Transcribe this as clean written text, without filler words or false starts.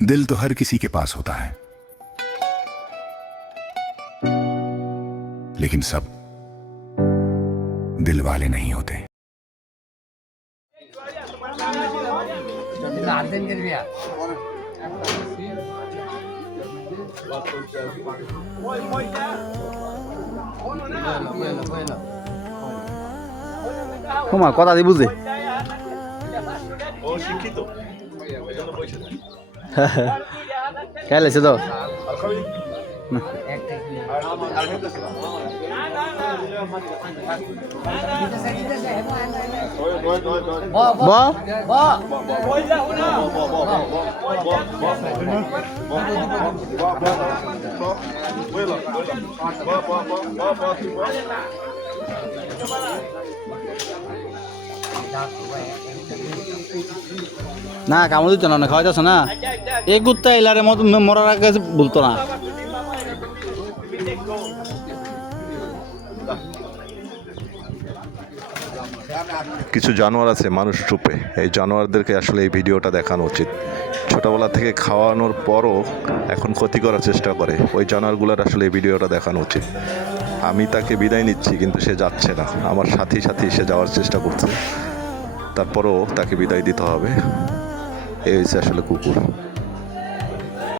दिल तो हर किसी के पास होता है, लेकिन सब दिल वाले नहीं होते। তোমার কথা দিয়ে বুঝে ও শিক্ষিত খেয়াল আছে তো না কামড় দিত না খাওয়া যাচ্ছে না এই কুত্তা এলারে মরার আগে বলতো না কিছু জানোয়ার আছে মানুষ রূপে, এই জানোয়ারদেরকে আসলে এই ভিডিওটা দেখানো উচিত। ছোটোবেলা থেকে খাওয়ানোর পরও এখন ক্ষতি করার চেষ্টা করে, ওই জানোয়ারগুলোর আসলে এই ভিডিওটা দেখানো উচিত। আমি তাকে বিদায় নিচ্ছি কিন্তু সে যাচ্ছে না, আমার সাথী সাথী সে যাওয়ার চেষ্টা করছে, তারপরও তাকে বিদায় দিতে হবে। এই হচ্ছে আসলে কুকুর।